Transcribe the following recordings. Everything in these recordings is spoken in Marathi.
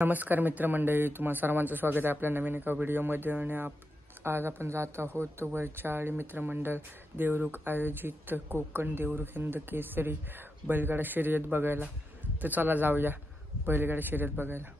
नमस्कार मित्रमंडळी, तुम्हाला सर्वांचं स्वागत आहे आपल्या नवीन एका व्हिडिओमध्ये. आणि आज आपण जात आहोत वरचाळी मित्रमंडळ देवरुख आयोजित कोकण देवरुख हिंद केसरी बैलगाडा शर्यत बघायला. तर चला जाऊया बैलगाडा शर्यत बघायला.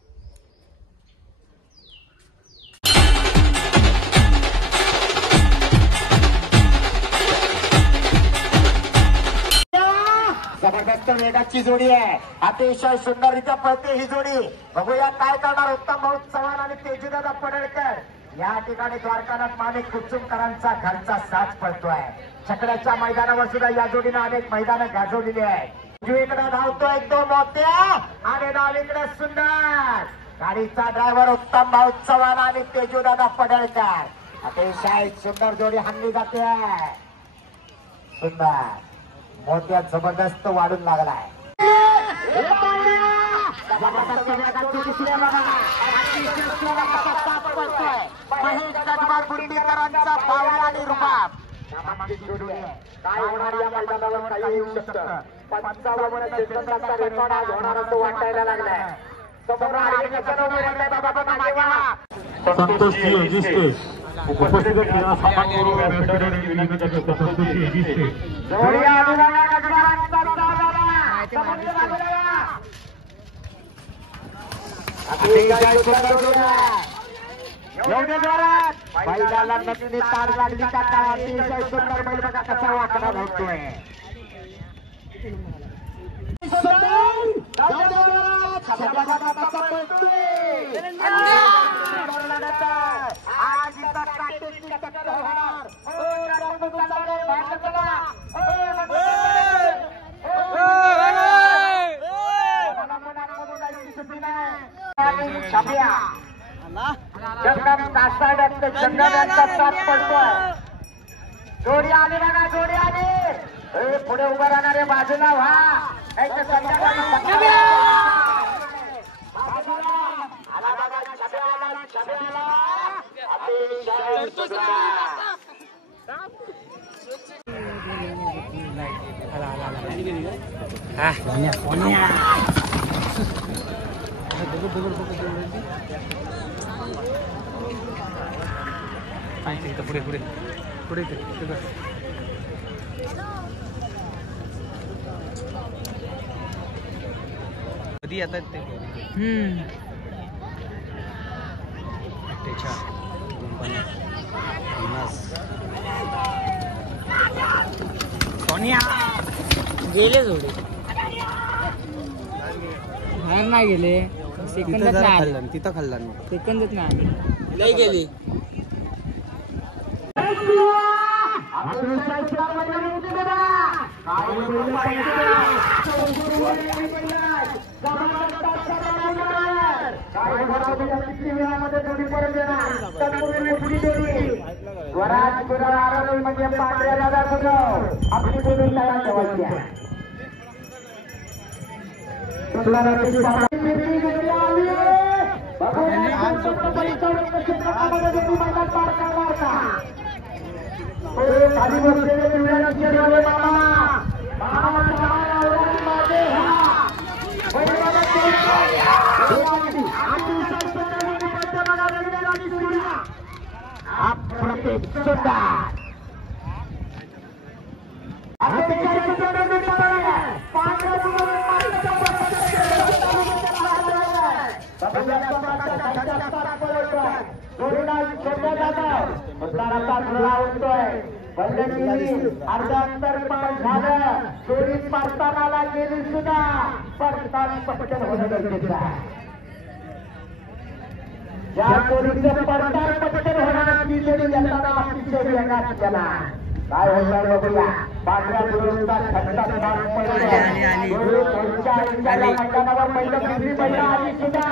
जबरदस्त वेगाची जोडी आहे. अतिशय सुंदररित्या पळते ही जोडी. बघूया काय करणार उत्तम भाऊ चव्हाण आणि तेजूदादा पडळकर. या ठिकाणी द्वारकानाथ माणिक कुचुमकरांचा घरचा साथ पळतोय. छकड्याच्या मैदानावर सुद्धा या जोडीनं अनेक मैदानं गाजवलेली आहे. उजवीकडे धावतो एक दोन मोत्या आणि डावीकडे सुंदर. गाडीचा ड्रायव्हर उत्तम भाऊ चव्हाण आणि तेजूदादा पडळकर. अतिशय सुंदर जोडी हाणली जाते. सुंदर मोत्या जबरदस्त वाढून लागलाय. आणि रुबाब काय होणार या मैदानावर काही येऊ शकतं. 55 सेकंदाचा रेकॉर्ड आज होणार असं वाटायला लागलाय. समोर उपस्थित बैलाला नक्की तार लागली का काय. अतिशय सुंदर बैल बघा कसा वाकडा होतोय. जोडी आली बघा, जोडी आली. पुढे उभं राहणारे बाजूला व्हा. पुढे पुढे पुढे कधी येतात ते. सोनिया गेले जोडे बाहेर नाही गेले. सेकंदात नाही तिथं खाल्ला सेकंदात नाही गेली. म्हणजे पांढऱ्याला दाखवतो आपली जोडी तयार ठेवायची आहे. खाली बसलेले पिवळ्या अर्धा अंतर पास झालं. जोडी परतानाला गेली सुद्धा परताना पटकन होणं गरजेचं आहे. ज्या जोडीचं परतान पटकन होणार ती जोडी येताना अतिशय वेगात गेला. काय होणार बघूया. पांढऱ्या जोडीचा खड्डात भाग पडला. मैदानावर पहिलं दुसरी महिला आली सुद्धा.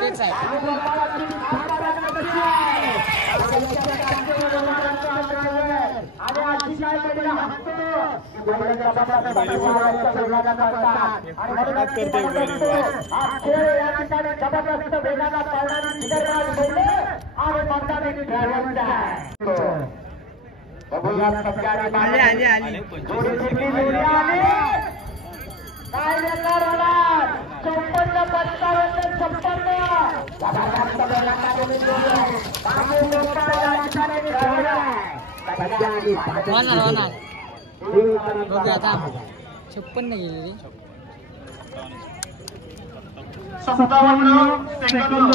तेच आहे जबरदस्त वेगाला पावणारी निसर्गात बोलले आणि मतदार ड्रायव्हरचा बघूया आली काय देणार होणार 56 गेली 57 सेकंद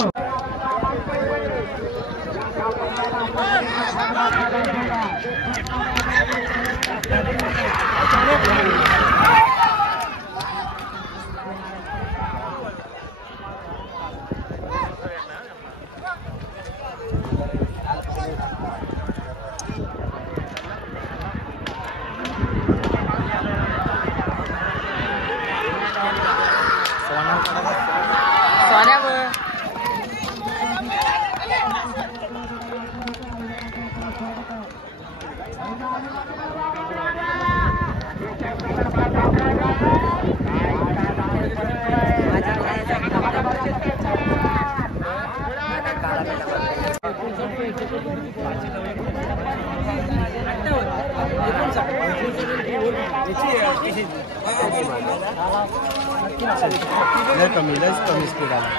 कमी स्पीड आला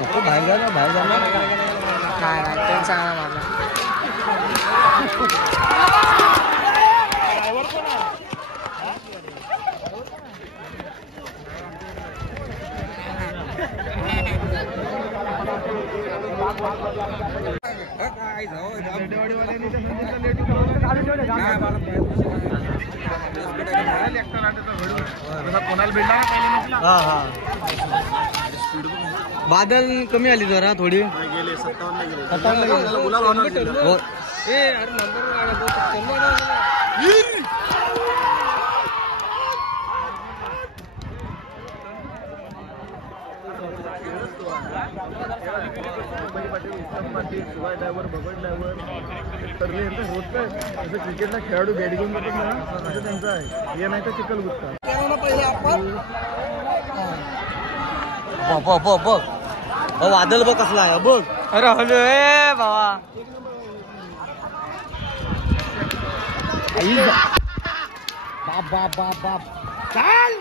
नको बाहेर जा ना नाही चांगला माझा बादल कमी आली जरा थोडी गेले 57 ड्रायव्हर भगत ड्रायव्हर तर रोजचं क्रिकेटला खेळाडू बॅट घेऊन जातात ना असं त्यांचं आहे हे नाही तर चिखल गुत्ता पहिले आपण बघ वादल बघ कसला आहे बघ अरे हलो ए बाबा बाप चाल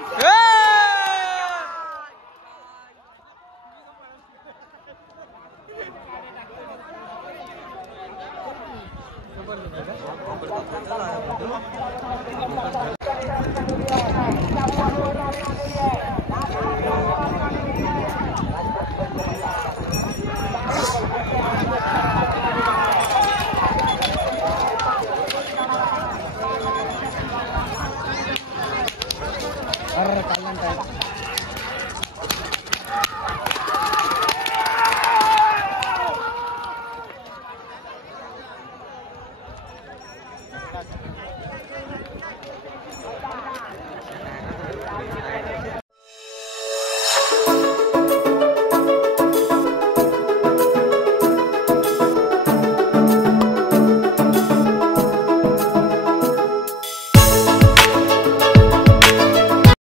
Thank you.